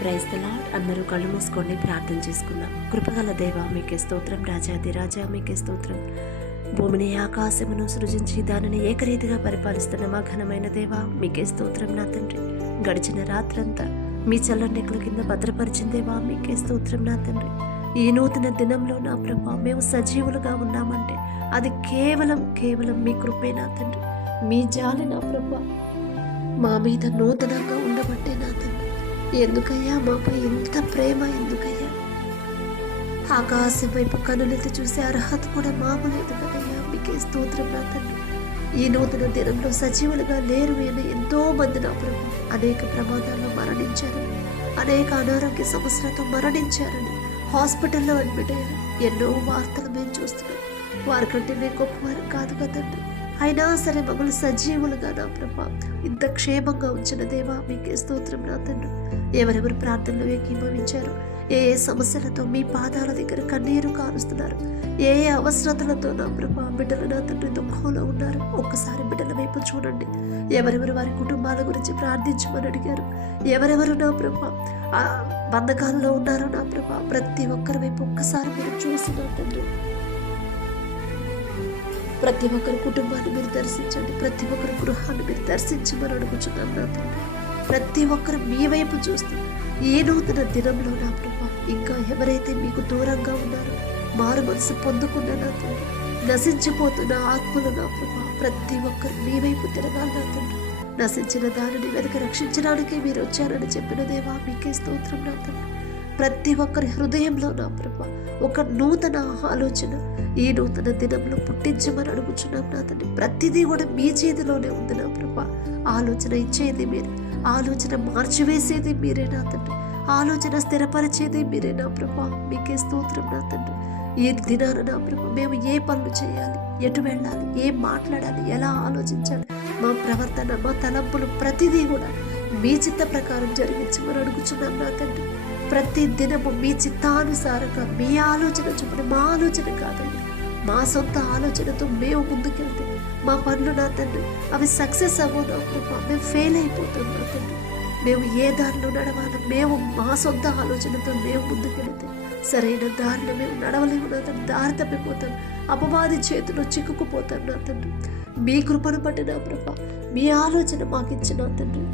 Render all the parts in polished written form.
Praise the lord. అందరూ కళ్ళు మూసుకోండి, ప్రార్థన చేసుకుందాం. కృపగల దేవ మీకే స్తోత్రం, రాజాది రాజా మీకే స్తోత్రం. భూమిని ఆకాశమును సృజించి దానిని ఏకరీతిగా పరిపాలిస్తున్న మా ఘనమైన దేవ మీకే స్తోత్రం నా తండ్రి. గడిచిన రాత్రంతా మీ చల్లనెక్కల కింద భద్రపరిచిన దేవా మీకే స్తోత్రం నా తండ్రి. ఈ నూతన దినంలో నా ప్రభా మేము సజీవులుగా ఉన్నామంటే అది కేవలం మీ కృపే నా తండ్రి. మీ జాలి నా ప్రభా మా మీద నూతనంగా ఉండబట్టే నా తండ్రి. ఎందుకయ్యా మాపై ఇంత ప్రేమ? ఎందుకయ్యా ఆకాశం వైపు కనులెత్తి చూసే అర్హత కూడా మామూలేదు కదయ్యా. మీకే స్తోత్రం నా తండ్రి. ఈ నూతన దినంలో సజీవులుగా లేరు అని ఎంతో మంది నా ప్రభు అనేక ప్రమాదాల్లో మరణించారు, అనేక అనారోగ్య సమస్యలతో మరణించారని హాస్పిటల్లో అడ్మిట్ అయ్యారు. ఎన్నో వార్తలు మేము చూస్తున్నాం. వారికంటే మేము గొప్పవారు కాదు కదండి. అయినా సరే మమ్మల్ని సజీవులుగా నా ప్రభా ఇంత క్షేమంగా ఉంచిన దేవా మీకే స్తోత్రం నా తండ్రి. ఎవరెవరు ప్రార్థనలు ఏకీభవించారు, ఏ సమస్యలతో మీ పాదాల దగ్గర కన్నీరు కారుస్తున్నారు, ఏ అవసరతలతో నా ప్రభా బిడ్డలు నా తండ్రి దుఃఖంలో ఉన్నారు, ఒక్కసారి బిడ్డల వైపు చూడండి. ఎవరెవరు వారి కుటుంబాల గురించి ప్రార్థించమని అడిగారు, ఎవరెవరు నా ప్రభా బంధకాల్లో ఉన్నారో నా ప్రభా ప్రతి ఒక్కరి వైపు ఒక్కసారి మీరు చూసి నా తండ్రి ప్రతి ఒక్కరి కుటుంబాన్ని మీరు దర్శించండి. ప్రతి ఒక్కరి గృహాన్ని మీరు దర్శించమని అడుగుచున్నాను నా తండ్రి. ప్రతి ఒక్కరు మీ వైపు చూస్తూ ఏ నూతన దినంలో నా ప్రభా ఇంకా ఎవరైతే మీకు దూరంగా ఉన్నారో మారు మనసు పొందకుండా నా తండ్రి నశించిపోతున్న ఆత్మలు నా ప్రభా ప్రతి ఒక్కరు మీ వైపు తిరగాలి నా తండ్రి. నశించిన దానిని వెనక రక్షించడానికి మీరు వచ్చారని చెప్పిన దేవా మీకే స్తోత్రం నా తండ్రి. ప్రతి ఒక్కరి హృదయంలో నా ప్రభా ఒక నూతన ఆలోచన ఈ నూతన దినంలో పుట్టించమని అడుగుచున్నాం నా తండ్రి. ప్రతిదీ కూడా మీ చేతిలోనే ఉంది నా ప్రభా. ఆలోచన ఇచ్చేది మీరే, ఆలోచన మార్చివేసేది మీరే నా తండ్రి, ఆలోచన స్థిరపరిచేది మీరే నా ప్రభా. మీకే స్తోత్రం నా తండ్రి. ఈ దినాన నా ప్రభా మేము ఏ పనులు చేయాలి, ఎటు వెళ్ళాలి, ఏం మాట్లాడాలి, ఎలా ఆలోచించాలి, మా ప్రవర్తన మా తలంపులు ప్రతిదీ కూడా మీ చిత్త ప్రకారం జరిగించమని అడుగుచున్నాం నా తండ్రి. ప్రతి దినము మీ చిత్తానుసారంగా మీ ఆలోచన చొప్పున మా ఆలోచన కాదండి, మా సొంత ఆలోచనతో మేము ముందుకెళ్తే మా పనులు నా తండ్రి అవి సక్సెస్ అవ్వవు నా ప్రభా. మేము ఫెయిల్ అయిపోతాం నా తండ్రి. మేము ఏ దారిలో నడవాలి, మేము మా సొంత ఆలోచనతో మేము ముందుకెళ్తే సరైన దారిలో మేము నడవలేము నా తండ్రి. దారి తప్పిపోతాం, అపవాది చేతిలో చిక్కుకుపోతాం నా తండ్రి. మీ కృపను బట్టి నా ప్రభా మీ ఆలోచన మాకు ఇచ్చిన తండ్రి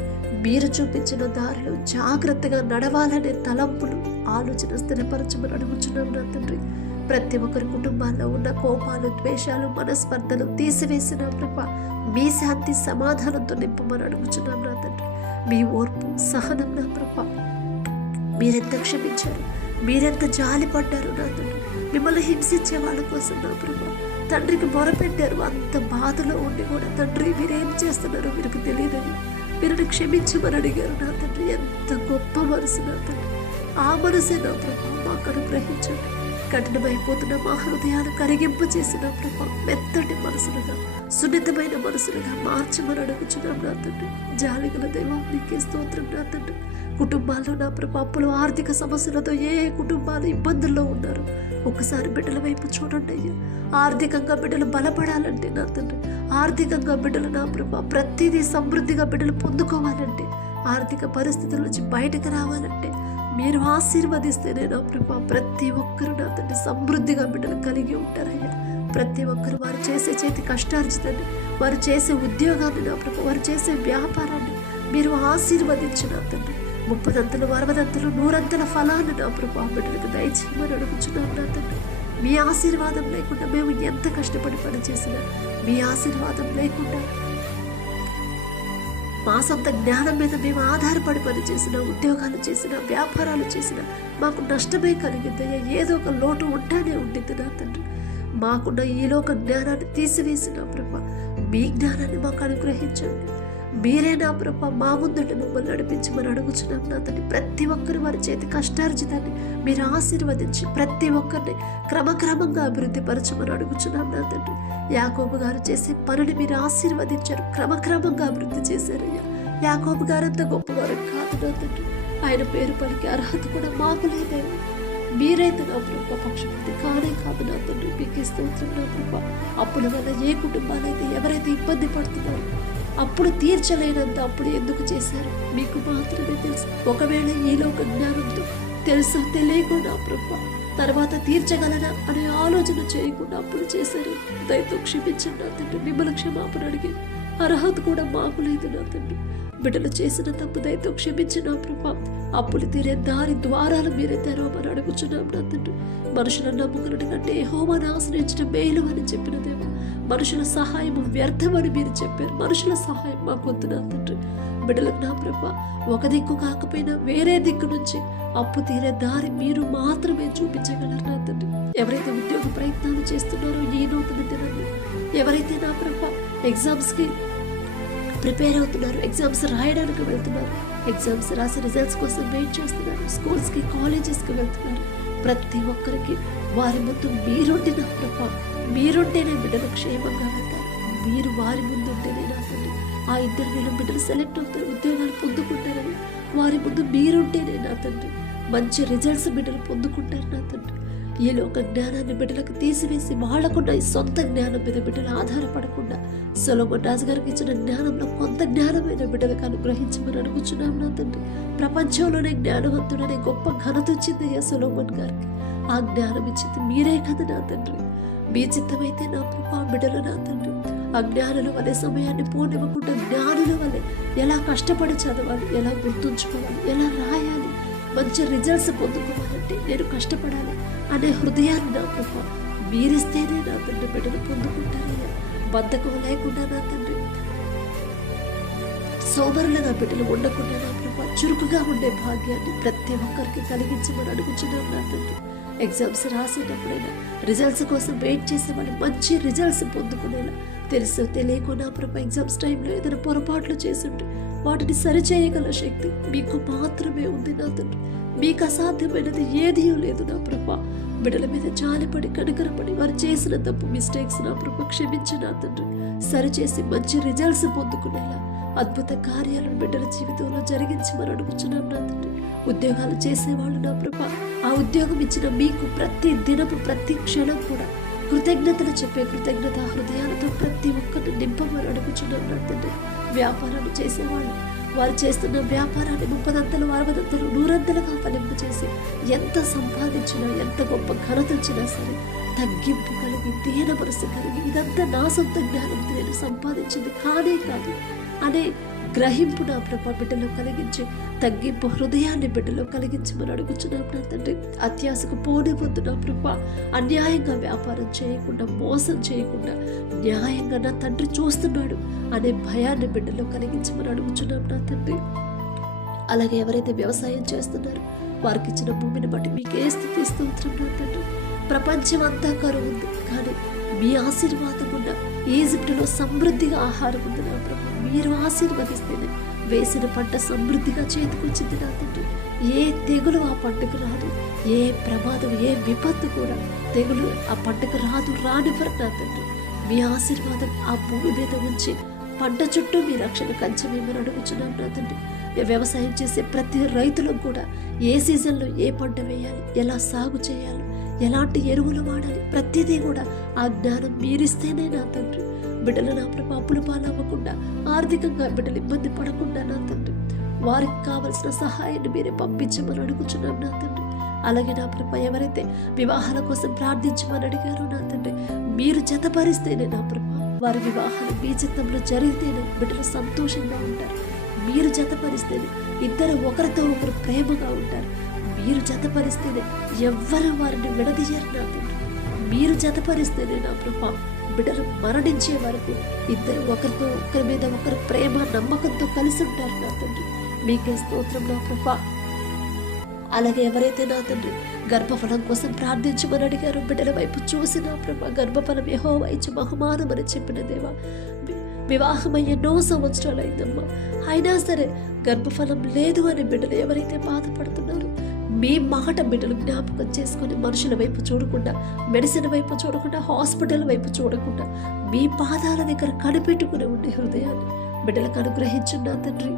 మీరు చూపించిన దారిలో జాగ్రత్తగా నడవాలనే తలంపులు ఆలోచన స్థిరపరచమని అడుగుచున్నాం నా తండ్రి. ప్రతి ఒక్కరి కుటుంబాల్లో ఉన్న కోపాలు, ద్వేషాలు, మనస్పర్ధలు తీసివేసిన ప్రభా మీ శాంతి సమాధానంతో నింపమని అడుగుచున్నాం నా తండ్రి. మీ ఓర్పు సహనం నా ప్రభా మీరెంత క్షమించారు, మీరెంత జాలి పడ్డారు నా తండ్రి. మిమ్మల్ని హింసించే వాళ్ళ కోసం నా ప్రభా తండ్రికి మొరపెట్టారు. అంత బాధలో ఉండి కూడా తండ్రి మీరేం చేస్తున్నారో మీకు తెలియదని మీరు క్షమించమని అడిగారు నా తండ్రి. ఎంత గొప్ప మనసు నా తండ్రి. ఆ మనసే నా ప్రభా మాకు అనుగ్రహించండి. కఠినమైపోతున్న మా హృదయాలు కరిగింపు చేసిన ప్రభా మెత్తటి మనసులుగా, సున్నితమైన మనసులుగా మార్చమని అడుగుచున్నాం నా తండ్రి. జాలిగల దైవం మీకే స్తోత్రం నా తండ్రి. కుటుంబాల్లో నా ప్రభా అప్పులు, ఆర్థిక సమస్యలతో ఏ కుటుంబాలు ఇబ్బందుల్లో ఉన్నారు ఒకసారి బిడ్డల వైపు చూడండి అయ్యా. ఆర్థికంగా బిడ్డలు బలపడాలంటే నా తండ్రి, ఆర్థికంగా బిడ్డలు నా ప్రభా ప్రతిదీ సమృద్ధిగా బిడ్డలు పొందుకోవాలంటే, ఆర్థిక పరిస్థితుల నుంచి బయటకు రావాలంటే మీరు ఆశీర్వదిస్తేనే నా ప్రభా ప్రతి ఒక్కరు నా తండ్రి సమృద్ధిగా బిడ్డలు కలిగి ఉంటారయ్యా. ప్రతి ఒక్కరు వారు చేసే చేతి కష్టార్జితాన్ని, వారు చేసే ఉద్యోగాన్ని నా ప్రభా వారు చేసే వ్యాపారాన్ని మీరు ఆశీర్వదించు నా తండ్రి. 30 60 100 ఫలాన్ని నా ప్రభా బిడ్డలకు దయచేయమని అడుగుచున్నాం నా తండ్రి. మీ ఆశీర్వాదం లేకుండా మేము ఎంత కష్టపడి పనిచేసినా, మీ ఆశీర్వాదం లేకుండా మా సొంత జ్ఞానం మీద మేము ఆధారపడి పనిచేసిన, ఉద్యోగాలు చేసిన, వ్యాపారాలు చేసిన మాకు నష్టమే కలిగిందయ్యా. ఏదో ఒక లోటు ఉంటానే ఉండింది నా తండ్రి. మాకున్న ఈ లోక జ్ఞానాన్ని తీసివేసిన ప్రభా మీ జ్ఞానాన్ని మాకు అనుగ్రహించండి. మీరే నా ప్రభా మా ముందుండి మమ్మల్ని నడిపించమని అడుగుచున్నాం నా తండ్రి. ప్రతి ఒక్కరు వారి చేతి కష్టార్జితాన్ని మీరు ఆశీర్వదించి ప్రతి ఒక్కరిని క్రమక్రమంగా అభివృద్ధి పరచమని అడుగుచున్నాం నా తండ్రి. యాకోబు గారు చేసే పనిని మీరు ఆశీర్వదించారు, క్రమక్రమంగా అభివృద్ధి చేశారయ్యా. యాకోబు గారు అంత గొప్పవారు కాదు నా తండ్రి. ఆయన పేరు పలికే అర్హత కూడా మాకు లేదేమో. మీరైతే నా ప్రభా పక్షపాతి కానే కాదు నా తండ్రి. మీకు స్తోత్రం నా ప్రభా. అప్పుల వల్ల ఏ కుటుంబాలైతే ఎవరైతే ఇబ్బంది పడుతున్నారో అప్పుడు తీర్చలేనంత అప్పుడు ఎందుకు చేశారు మీకు మాత్రమే తెలుసు. ఒకవేళ ఈ లోక జ్ఞానంతో తెలుసో తెలియకుండా ప్రభా తర్వాత తీర్చగలనా అనే ఆలోచన చేయకుండా అప్పుడు చేశారు. దయతో క్షమించండి నా తండ్రి. మిమ్మల్ని క్షమాపణ అడిగి అర్హత కూడా మాకు లేదు నా తండ్రి. బిడ్డలు చేసిన తప్పు దయతో క్షమించిన ప్రభా అప్పులు తీరే దారి ద్వారాలు మీరే తెరవమని అడుగుచున్నాం నా తండ్రి. మనుషులను నమ్ముకున్నట్టు కంటే యెహోవాను ఆశ్రయించడం మేలు అని చెప్పిన దేవా, మనుషుల సహాయం వ్యర్థమని మీరు చెప్పారు. మనుషుల సహాయం మాకొద్దు నా తండ్రి. బిడ్డలకు నా ప్రభా ఒక దిక్కు కాకపోయినా వేరే దిక్కు నుంచి అప్పు తీరే దారి మీరు మాత్రమే చూపించగలరు నా తండ్రి. ఎవరైతే ఉద్యోగ ప్రయత్నాలు చేస్తున్నారో ఈ నూతన దినాన్ని, ఎవరైతే నా ప్రభా ఎగ్జామ్స్కి ప్రిపేర్ అవుతున్నారు, ఎగ్జామ్స్ రాయడానికి వెళ్తున్నారు, ఎగ్జామ్స్ రాసి రిజల్ట్స్ కోసం వెయిట్ చేస్తున్నారు, స్కూల్స్కి కాలేజెస్కి వెళ్తున్నారు, ప్రతి ఒక్కరికి వారి ముందు మీరుంటే నా ప్రభా మీరుంటేనే బిడ్డలు క్షేమంగా వెళ్తారు. మీరు వారి ముందు ఉంటేనే నా తండ్రి ఆ ఇంటర్వ్యూలో బిడ్డలు సెలెక్ట్ అవుతారు, ఉద్యోగాలు పొందుకుంటారని వారి ముందు మీరుంటేనే నా తండ్రి మంచి రిజల్ట్స్ బిడ్డలు పొందుకుంటారు నా తండ్రి. ఈ లోక జ్ఞానాన్ని బిడ్డలకు తీసివేసి వాళ్లకున్న ఈ సొంత జ్ఞానం మీద బిడ్డలు ఆధారపడకుండా సొలొమోన్ రాజు గారికి ఇచ్చిన జ్ఞానంలో కొంత జ్ఞానమైన బిడ్డలకు అనుగ్రహించమని అడుగుచున్నాం నా తండ్రి. ప్రపంచంలోనే జ్ఞానవంతుడనే గొప్ప ఘనత వచ్చింది సొలొమోన్ గారికి. ఆ జ్ఞానం ఇచ్చింది మీరే కదా నా తండ్రి. మీ చిత్తమైతే నా ప్రభా బిడ్డలు నా తండ్రి అజ్ఞానుల వలె సమయాన్ని పోనివ్వకుండా జ్ఞానుల వలె ఎలా కష్టపడి చదవాలి, ఎలా గుర్తుంచుకోవాలి, ఎలా రాయాలి, మంచి రిజల్ట్స్ పొందుకోవాలంటే నేను కష్టపడాలి అనే హృదయాన్ని నా ప్రభా మీరిస్తేనే నా తండ్రి బిడ్డలు పొందుకుంటారయ్యా. బద్ధకం లేకుండా నా తండ్రి సోమరులుగా బిడ్డలు ఉండకుండా నా ప్రభా చురుకుగా ఉండే భాగ్యాన్ని ప్రతి ఒక్కరికి కలిగించమని అడుగుచున్నాం నా తండ్రి. ఎగ్జామ్స్ రాసేటప్పుడైనా రిజల్ట్స్ కోసం వెయిట్ చేసే వాళ్ళు మంచి రిజల్ట్స్ పొందుకునేలా తెలుసో తెలియకుండా ప్రభా ఎగ్జామ్స్ టైంలో ఏదైనా పొరపాట్లు చేసుంటే వాటిని సరిచేయగల శక్తి మీకు మాత్రమే ఉంది నా తండ్రి. మీకు అసాధ్యమైనది ఏదీ లేదు నా ప్రభా. బిడ్డల మీద జాలిపడి కనికరపడి వారు చేసిన తప్పు మిస్టేక్స్ నా ప్రభా క్షమించి నా తండ్రి సరిచేసి మంచి రిజల్ట్స్ పొందుకునేలా అద్భుత కార్యాలను బిడ్డల జీవితంలో జరిగించమని అడుగుచున్నాం నా తండ్రి. ఉద్యోగాలు చేసేవాళ్ళు నా ప్రభా ఆ ఉద్యోగం ఇచ్చిన మీకు ప్రతి దినపు ప్రతి క్షణం కూడా కృతజ్ఞతలు చెప్పే కృతజ్ఞత హృదయాలతో ప్రతి ఒక్కరిని నింపమని అడుగుచున్నాం నా తండ్రి. వ్యాపారాలు చేసేవాళ్ళు వారు చేస్తున్న వ్యాపారాన్ని 30 60 100 ఫలింపు చేసి ఎంత సంపాదించినా ఎంత గొప్ప ఘనత వచ్చినా సరే తగ్గింపు కలిగి దీన మనసు కలిగి ఇదంతా నా సొంత జ్ఞానంతో నేను సంపాదించింది కానే కాదు అనే గ్రహింపు నా ప్రభా బిడ్డలో కలిగించి తగ్గింపు హృదయాన్ని బిడ్డలో కలిగించమని అడుగుచున్నాం నా తండ్రి. అత్యాశకు పోనివద్దు నా ప్రభా. అన్యాయంగా వ్యాపారం చేయకుండా మోసం చేయకుండా న్యాయంగా నా తండ్రి చూస్తున్నాడు అనే భయాన్ని బిడ్డలో కలిగించమని అడుగుచున్నాం నా తండ్రి. అలాగే ఎవరైతే వ్యవసాయం చేస్తున్నారో వారికి ఇచ్చిన భూమిని బట్టి మీకే స్తుతి స్తోత్రం నా తండ్రి. ప్రపంచం అంతా కరువు ఉంది కానీ మీ ఆశీర్వాదం ఉన్న ఈజిప్టులో సమృద్ధిగా ఆహారం ఉంది నా ప్రభు. మీరు ఆశీర్వదిస్తేనే వేసిన పంట సమృద్ధిగా చేతికొచ్చింది నా తండ్రి. ఏ తెగులు ఆ పంటకు రాదు, ఏ ప్రమాదం ఏ విపత్తు కూడా తెగులు ఆ పంటకు రానివ్వరు నా తండ్రి. మీ ఆశీర్వాదం ఆ భూమి మీద ఉంచి పంట చుట్టూ మీ రక్షణ కంచమేమని అడుగుచున్నాం నా తండ్రి. వ్యవసాయం చేసే ప్రతి రైతులకు కూడా ఏ సీజన్లో ఏ పంట వేయాలి, ఎలా సాగు చేయాలి, ఎలాంటి ఎరువులు వాడాలి ప్రతిదీ కూడా ఆ జ్ఞానం మీరిస్తేనే నా తండ్రి బిడ్డలు నా ప్రభా అప్పుల పాలవ్వకుండా ఆర్థికంగా బిడ్డలు ఇబ్బంది పడకుండా నా తండ్రి వారికి కావలసిన సహాయాన్ని మీరే పంపించమని అడుగుచున్నాం నా తండ్రి. అలాగే నా ప్రభా ఎవరైతే వివాహాల కోసం ప్రార్థించమని అడిగారో నా తండ్రి మీరు జతపరిస్తేనే నా ప్రభా వారి వివాహాలు మీ చిత్తంలో జరిగితేనే బిడ్డలు సంతోషంగా ఉంటారు. మీరు జతపరిస్తేనే ఇద్దరు ఒకరితో ఒకరు ప్రేమగా ఉంటారు. మీరు జతపరిస్తేనే ఎవ్వరు వారిని విడదీయరు నా తండ్రి. మీరు జతపరిస్తేనే నా ప్రభా బిడ్డలు మరణించే వరకు ఇద్దరు ఒకరితో ఒకరి మీద ఒకరు ప్రేమ నమ్మకంతో కలిసి ఉంటారు నా తండ్రి. మీకే స్తోత్రం నా ప్రభా. అలాగే ఎవరైతే నా తండ్రి గర్భఫలం కోసం ప్రార్థించమని అడిగారో బిడ్డల వైపు చూసి నా ప్రభా గర్భఫలం యెహోవా ఇచ్చే బహుమానం అని చెప్పిన దేవా వివాహమై ఎన్నో సంవత్సరాలు అయిందమ్మా అయినా సరే గర్భఫలం లేదు అని బిడ్డలు ఎవరైతే బాధపడుతున్నారో మీ మాట బిడ్డలు జ్ఞాపకం చేసుకొని మనుషుల వైపు చూడకుండా మెడిసిన్ వైపు చూడకుండా హాస్పిటల్ వైపు చూడకుండా మీ పాదాల దగ్గర కనిపెట్టుకుని ఉండే హృదయాన్ని బిడ్డలకు అనుగ్రహించున్నా తండ్రి.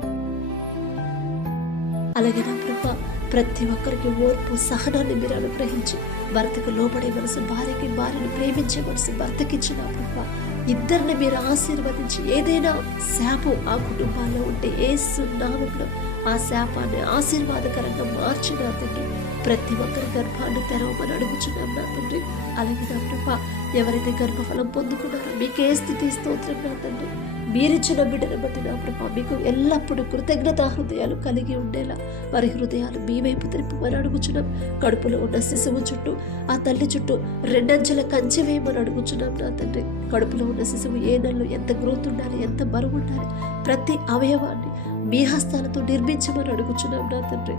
అలాగే నా ప్రభా ప్రతి ఒక్కరికి ఓర్పు సహనాన్ని మీరు అనుగ్రహించి భర్తకు లోబడే మనసు, భార్యకి భార్యను ప్రేమించే మనసు భర్తకిచ్చిన ప్రభా, ఇద్దరిని మీరు ఆశీర్వదించి ఏదైనా శాపం ఆ కుటుంబాల్లో ఉంటే యేసు నామములో ఆ శాపాన్ని ఆశీర్వాదకరంగా మార్చిన తండ్రి, ప్రతి ఒక్కరి గర్భాన్ని తెరవమని అడుగుచున్నాం నా తండ్రి. అలాగే నా ప్రభా, ఎవరైతే గర్భఫలం పొందుకున్నారో మీకే స్తుతి స్తోత్రం నా తండ్రి. మీరిచ్చిన బిడ్డను బట్టి నా ప్రభా మీకు ఎల్లప్పుడూ కృతజ్ఞతా హృదయాలు కలిగి ఉండేలా వారి హృదయాలు మీ వైపు తిరిపమని అడుగుచున్నాం. కడుపులో ఉన్న శిశువు చుట్టూ ఆ తల్లి చుట్టూ 2 అంచెల కంచె వేయమని అడుగుచున్నాం నా తండ్రి. కడుపులో ఉన్న శిశువు ఏ నెలలో ఎంత గ్రోత్ ఉండాలి, ఎంత బరువు ఉండాలి, ప్రతి అవయవాన్ని మీ హస్తాలతో నిర్మించమని అడుగుచున్నాం నా తండ్రి.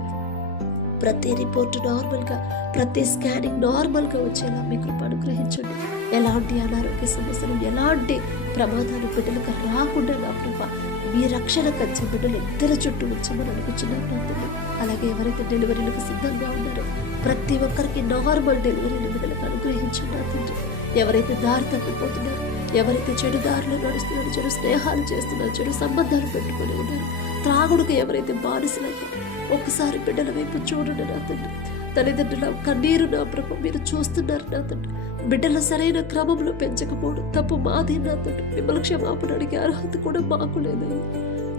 ప్రతి రిపోర్టు నార్మల్గా, ప్రతి స్కానింగ్ నార్మల్గా వచ్చేలా మీ కృప అనుగ్రహించండి. ఎలాంటి అనారోగ్య సమస్యలు, ఎలాంటి ప్రమాదాలు బిడ్డలకు రాకుండా నా కృప మీ రక్షణ కంచె బిడ్డలు ఇద్దరి చుట్టూ ఉంచమని అనుకుంటున్నాం నా తండ్రి. అలాగే ఎవరైతే డెలివరీలకు సిద్ధంగా ఉన్నారో ప్రతి ఒక్కరికి నార్మల్ డెలివరీని బిడ్డలకు అనుగ్రహించండి నా తండ్రి. ఎవరైతే దారి తప్పిపోతున్నారో, ఎవరైతే చెడు దారిలో నడుస్తున్నారో, చెడు స్నేహాలు చేస్తున్నారు, చెడు సంబంధాలు పెట్టుకొని ఉన్నారు, త్రాగుడుకు ఎవరైతే బానిసలయ్యారో ఒక్కసారి బిడ్డల వైపు చూడండి నా తండ్రి. తల్లిదండ్రుల కన్నీరు నా ప్రభు మీరు చూస్తున్నారు నా తండ్రి. బిడ్డల సరైన క్రమంలో పెంచకపోవడం తప్పు మాది నా తండ్రి. మిమ్మల్ని క్షమాపణ అడిగే అర్హత కూడా మాకు లేదయ్యా.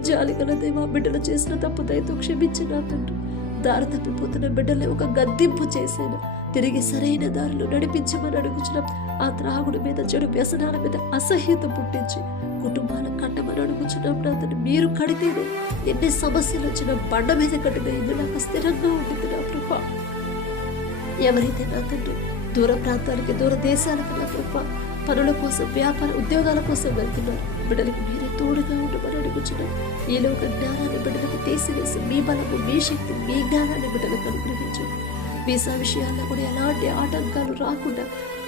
జాలిగల దేవా, బిడ్డలు చేసిన తప్పు దయతో క్షమించి నా తండ్రి. దారి తప్పిపోతున్న బిడ్డలే ఒక గద్దింపు చేసేను తిరిగి సరైన దారిలో నడిపించమని అడుగుచున్నాం. ఆ త్రాగుడి మీద, చెడు వ్యసనాల మీద అసహ్యత పుట్టించి కుటుంబాలను కట్టమని అడుగుచున్నాం నా తండ్రి. మీరు కడితేనే ఎన్ని సమస్యలు వచ్చినా బండ మీద కట్టిన ఇల్లు నాకు స్థిరంగా ఉంటుంది నా కృప. ఎవరైతే నా తండ్రి దూర ప్రాంతాలకి, దూర దేశాలకు నా కృప పనుల కోసం, వ్యాపార ఉద్యోగాల కోసం వెళ్తున్నారు, బిడ్డలకు మీరే తోడుగా ఉండమని అడుగుచున్నాం. ఈ లోక జ్ఞానాన్ని బిడ్డలకు తీసివేసి మీ బలము, మీ శక్తి, మీ జ్ఞానాన్ని బిడ్డలకు అనుగ్రహించండి. వీసా విషయాల్లో కూడా ఎలాంటి ఆటంకాలు రాకుండా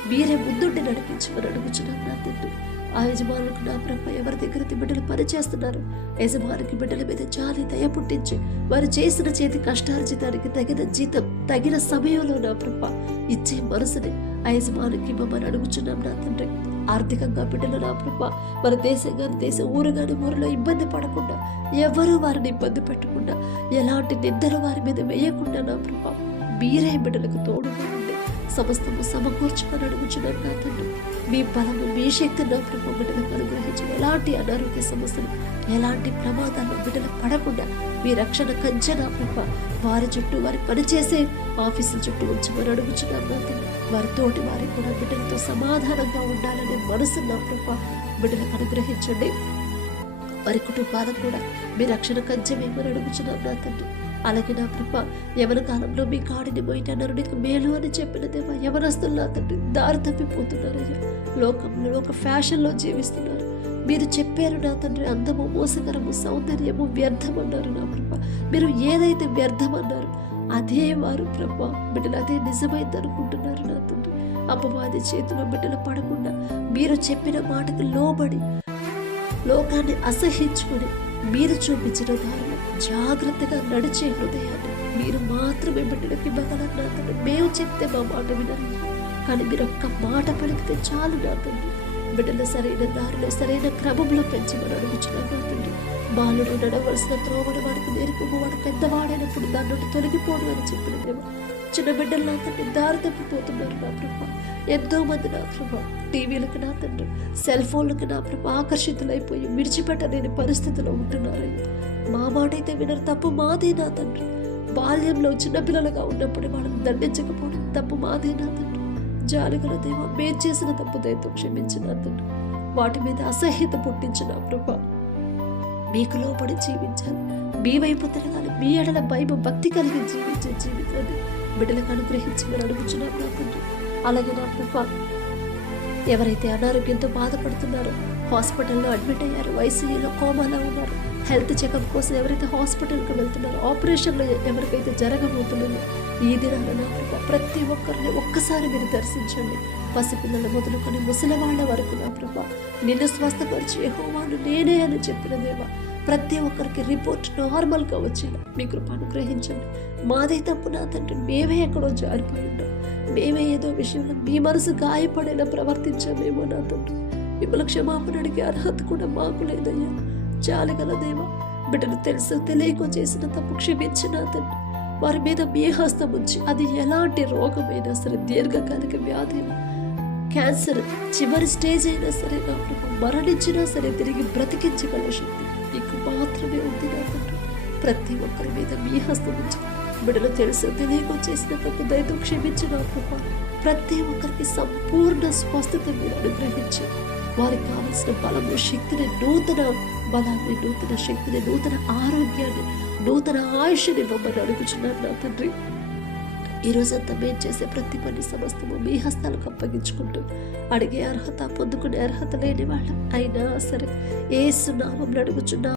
మీరే ముందుండి నడిపించమని అడుగుచున్నాం నా తండ్రి. ఆ యజమానులకు నా ప్రభ ఎవరి దగ్గర బిడ్డలు పనిచేస్తున్నారు, యజమానికి బిడ్డల మీద జాలి దయ పుట్టించి వారు చేసిన చేతి కష్టార్జితానికి తగిన జీతం తగిన సమయంలో నా ప్రభ ఇచ్చే మనసుని ఆ యజమానికి ఇవ్వమని అడుగుచున్నాం నా తండ్రి. ఆర్థికంగా బిడ్డలు నా ప్రభ మన దేశం కానీ, దేశ ఊరు కానీ, ఊరిలో ఇబ్బంది పడకుండా, ఎవరు వారిని ఇబ్బంది పెట్టకుండా, ఎలాంటి నిందలు వారి మీద వేయకుండా నా ప్రభ మీరే బిడ్డలకు తోడుగా ఉండి సమస్తము సమకూర్చుకొని అడుగుచున్నాం నా తండ్రి. మీ బలము, మీ శక్తి నా ప్రభు బిడ్డలకు అనుగ్రహించి ఎలాంటి అనారోగ్య సమస్యలు, ఎలాంటి ప్రమాదాలు బిడ్డలు పడకుండా మీ రక్షణ కంచె నా ప్రభ వారి చుట్టూ, వారి పనిచేసే ఆఫీసుల చుట్టూ ఉంచమని అడుగుచున్నాం నా తండ్రి. వారి తోటి వారి కూడా బిడ్డలతో సమాధానంగా ఉండాలనే మనసు నా ప్రభ బిడ్డలకు అనుగ్రహించండి. వారి కుటుంబాలకు కూడా మీ రక్షణ కంచె వేయమని అడుగుచున్నాం నా తండ్రి. అలాగే నా ప్రభ యవన కాలంలో మీ కాడిని పోయినన్నారు, నీకు మేలు అని చెప్పిన దేవా, యవనస్తులు నా తండ్రి దారి తప్పిపోతున్నారయ్యా. లోకంలో ఒక ఫ్యాషన్లో జీవిస్తున్నారు. మీరు చెప్పారు నా తండ్రి, అందము, మోసకరము, సౌందర్యము వ్యర్థమన్నారు నా ప్రభ. మీరు ఏదైతే వ్యర్థమన్నారు అదే వారు ప్రభ బిడ్డలు అదే నిజమైంది అనుకుంటున్నారు నా తండ్రి. అపవాది చేతిలో బిడ్డలు పడకుండా మీరు చెప్పిన మాటకు లోబడి లోకాన్ని అసహించుకుని మీరు చూపించిన దారిలో జాగ్రత్తగా నడిచే హృదయాన్ని మీరు మాత్రమే బిడ్డలకి ఇవ్వగలరు నా తండ్రి. మేము చెప్తే మా మాట వినరు, కానీ మీరు ఒక్క మాట పలికితే చాలు నా తండ్రి. బిడ్డలు సరైన దారిలో, సరైన క్రమంలో పెంచమని అడుగుచున్నాను నా తండ్రి. బాలుడు నడవలసిన త్రోవను వాడికి నేర్పము, వాడు పెద్దవాడైనప్పుడు దాని నుండి తొలగిపోను అని చెప్పిన దేవా, చిన్న బిడ్డలు నా తండ్రి దారి తప్పిపోతున్నారు నా ప్రభ. ఎంతో మంది నా ప్రభ టీవీలకు నా తండ్రి, సెల్ ఫోన్లకు నా ప్రభ ఆకర్షితులైపోయి విడిచిపెట్టలేని పరిస్థితిలో ఉంటున్నారయ్యా. మా మాట అయితే వినరు, తప్పు మాదే నా తండ్రి. బాల్యంలో చిన్నపిల్లలుగా ఉన్నప్పుడు వాళ్ళని దండించకపోవడం తప్పు మాదే నా తండ్రి. జాలిగల దేవా, మేం చేసిన తప్పు దయతో క్షమించిన తండ్రి. వాటి మీద అసహ్యత పుట్టించిన ప్రభ మీకు లోపడి జీవించాలి, మీ వైపు తిరగాలి, మీ ఎడల భయం భక్తి కలిగి జీవించే జీవితాన్ని బిడ్డలకు అనుగ్రహించమని అడుగుచున్నాం నా తండ్రి. అలాగే నా ప్రభ ఎవరైతే అనారోగ్యంతో బాధపడుతున్నారో, హాస్పిటల్లో అడ్మిట్ అయ్యారు, ఐసీయూలో కోమాలో ఉన్నారు, హెల్త్ చెకప్ కోసం ఎవరైతే హాస్పిటల్కి వెళ్తున్నారో, ఆపరేషన్లో ఎవరికైతే జరగబోతున్నారో, ఈ దినాన నా ప్రభ ప్రతి ఒక్కరిని ఒక్కసారి మీరు దర్శించండి. పసిపిల్లల మొదలుకొని ముసలివాళ్ల వరకు నా ప్రభ నిన్ను స్వస్థపరిచి యెహోవాను నేనే అని చెప్పిన దేవా, ప్రతి ఒక్కరికి రిపోర్ట్ నార్మల్గా వచ్చేలా మీ కృప అనుగ్రహించండి. మాదే తప్పు నా తండ్రి, మేమే ఎక్కడో జారిపోయి ఉన్నాం, మేమే ఏదో విషయంలో మీ మనసు గాయపడేలా ప్రవర్తించామేమో నా తండ్రి. మిమ్మల్ని క్షమాపణ అడిగే అర్హత కూడా మాకు లేదయ్యా. జాలిగల దేవా, బిడ్డలు తెలుసు తెలియక చేసిన తప్పు క్షమించిన తండ్రి. వారి మీద మీ హస్తం ఉంచి, అది ఎలాంటి రోగమైనా సరే, దీర్ఘకాలిక వ్యాధి అయినా, క్యాన్సర్ చివరి స్టేజ్ అయినా సరే నా ప్రభు, మరణించినా సరే తిరిగి బ్రతికించగల శక్తి నీకు మాత్రమే ఉంది నా తండ్రి. ప్రతి ఒక్కరి మీద మీ హస్తం ఉంచి, బిడ్డలు తెలుసు తెలియక చేసిన తప్పు దయతో క్షమించిన ప్రభు, ప్రతి ఒక్కరికి సంపూర్ణ స్వస్థత మీరు అనుగ్రహించి, వారికి కావలసిన బలము, శక్తిని, నూతన బలాన్ని, నూతన శక్తిని, నూతన ఆరోగ్యాన్ని, నూతన ఆయుష్ని మమ్మల్ని అడుగుచున్నాను నా తండ్రి. ఈరోజంతా మేము చేసే ప్రతి పని సమస్తము మీ హస్తాలకు అప్పగించుకుంటూ, అడిగే అర్హత, పొందుకునే అర్హత లేని వాళ్ళం అయినా సరే యేసు నామములో అడుగుచున్నాము.